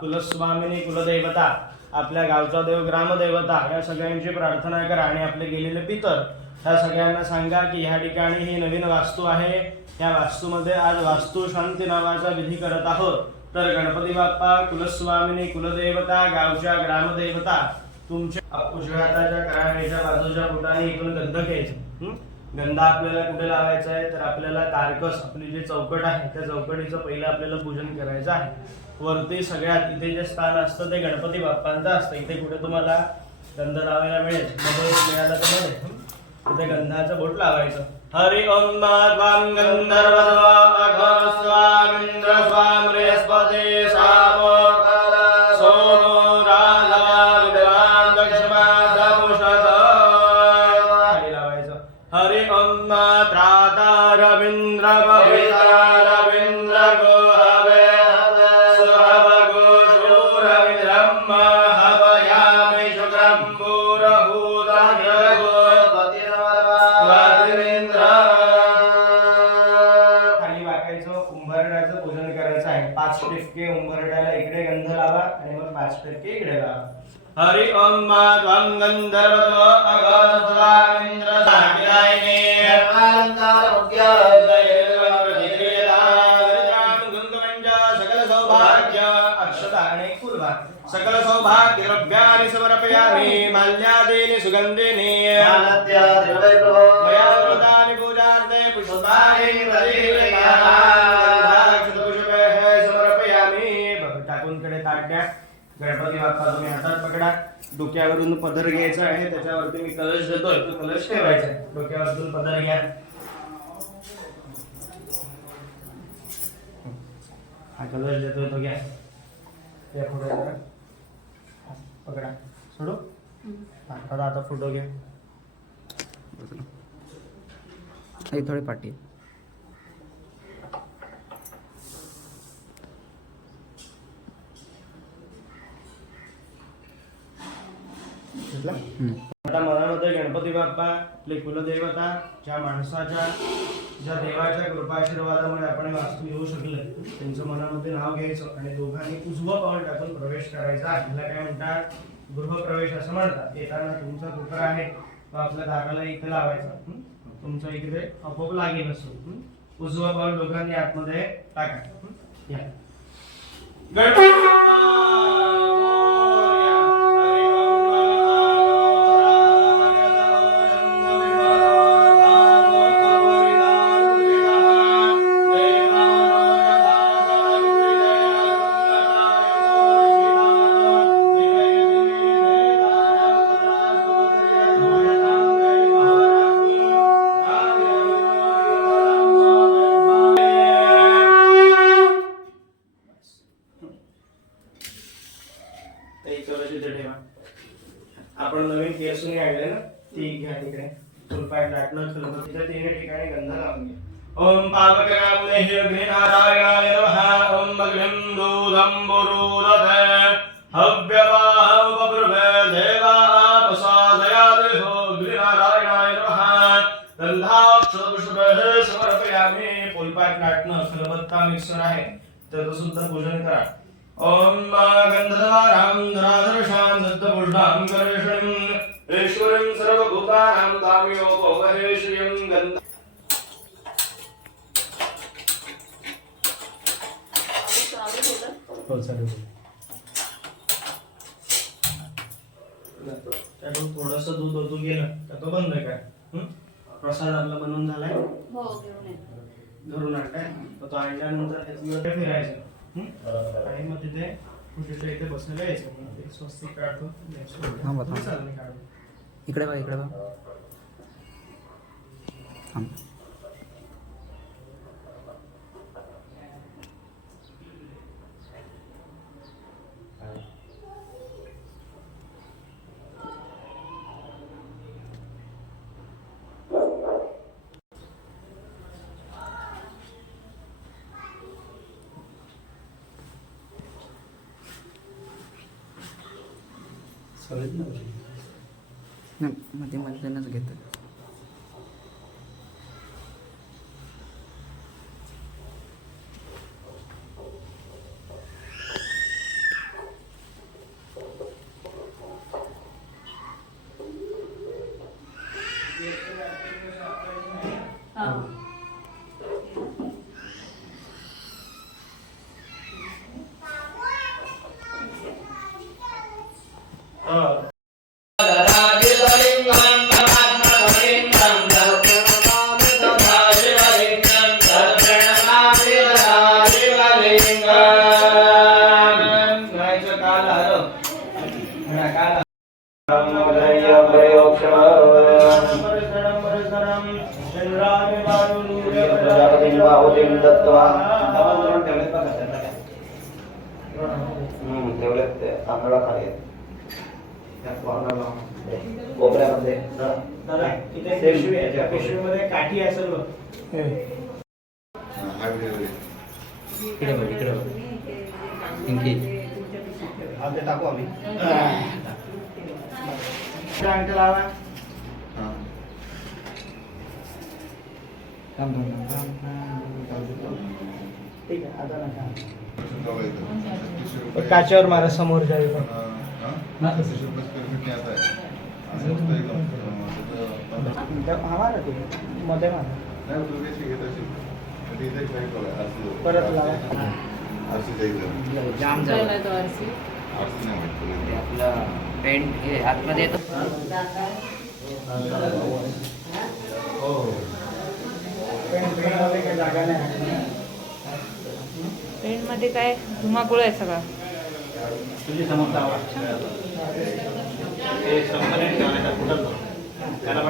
कुलस्वामिनी कुलदेवता आपल्या गावचा देव ग्रामदेवता या सगळ्यांची प्रार्थना करा आणि आपले गेलेले पितर ह्या सगळ्यांना सांगा की ह्या ठिकाणी ही नवीन वास्तू आहे. या वास्तूमध्ये आज वास्तू शांती नावाचा विधी करत आहोत. तर गणपती बाप्पा कुलस्वामिनी कुलदेवता गावच्या ग्रामदेवता तुमच्या उजव्या हाताच्या बाजूच्या बोटाने इकडून गंध घ्यायचं. गंधा गंध आपल्याला कुठे लावायचा आहे? तर आपल्याला तारकस आपली जी चौकट आहे त्या चौकटीचं पहिलं आपल्याला पूजन करायचं आहे. वरती सगळ्यात इथे जे स्थान असतं ते गणपती बाप्पांचं असतं. इथे कुठे तुम्हाला गंध लावायला मिळेल? मध्ये मिळालं तर मध्ये तिथे गंधाचं बोट लावायचं. हरि ओम त्वां गंधर्व स्वामिंद्र स्वाम बृहस्पती सामो सोमो राधा विद्वान लावायचं। हरि ओम त्राता रवींद्र बभिता टक्के इकडे लावा हरि ओम मा त्वं गंधर्वतो अगोरस्वामिंद्र सागिरायने सकल सौभाग्य अक्षता आणि कुर्वा सकल सौभाग्य द्रव्यानि समर्पयामि। माल्यादीनि सुगन्धिनि। गणपती तुम्ही हातात पकडा. डोक्यावरून पदर घ्यायचा आहे. त्याच्यावरती मी कलश देतोय. तो कलश ठेवायचा आहे. डोक्यावरून पदर घ्या. हा कलश देतोय तो घ्या. या फोटो जरा. पकडा. सोडू? हा आता आता फोटो घ्या. आई थोडी पाठी घेतला आता मनामध्ये गणपती बाप्पा आपले कुलदेवता ज्या माणसाच्या ज्या देवाच्या कृपाशीर्वादामुळे आपण वास्तू येऊ शकले त्यांचं मनामध्ये नाव घ्यायचं आणि दोघांनी उजवं पाऊल टाकून प्रवेश करायचा. ह्याला काय म्हणतात? गृहप्रवेश असं म्हणतात. येताना तुमचा कुकर आहे तो आपल्या दाराला इथे लावायचा. तुमचा इकडे आपोआप लागेल असतो उजवं पाऊल दोघांनी आतमध्ये टाका या. गणपती आपण नवीन केसून आणले ना ती घ्या तिकडे. फुलपाट लाटणं खरं तिथे तिने ठिकाणी गंध लावून घ्या. ओम पापकरामनेहि अग्निनारायणाय नमः. ओम अग्निं दूधं पुरुरथे हव्यवाहमुपब्रुवे देवापसादयादेहो अग्निनारायणाय नमः. गंधाक्षरपुष्पे समर्पयामि. फुलपाट लाटणं खलबत्ता मिक्सर आहे. त्याचं सुद्धा पूजन करा. ओम गंधद्वारां धराधरशां दत्तपुष्टां करे चालेल त्यातून थोडस दूध ओतून गेलं तर तो बंद काय? हं? प्रसाद आपला बनवून झालाय? हो घेऊन ये. घरून आणलाय तर तो आणल्यानंतर फिरायचं. हं? आणि मग तिथे इथे बसलेलं यायचं मग ते स्वस्तिक काढतो. इकडे बघ इकडे बघ. मध्ये मध्ये त्यांनाच ठेवलेत ते तांदळाखाली कोपऱ्यामध्ये पिशवी आहे त्या पिशवीमध्ये काठी असेल बघ इकडे बघ इकडे बघ. पिंकी. ते टाकू आम्ही. अंक लावा. थांब थांब थांब ठीक आहे आता नका. काचेवर मारा समोर जाईल मध्ये मारा परत लावा जाम झालं ते आपलं पेंट हे आतमध्ये येतो पेन पेनमध्ये पेंटमध्ये काय धुमाकूळ आहे सगळा. तुझी समोर लावा ते संपले ठेवायचा कुठं त्याला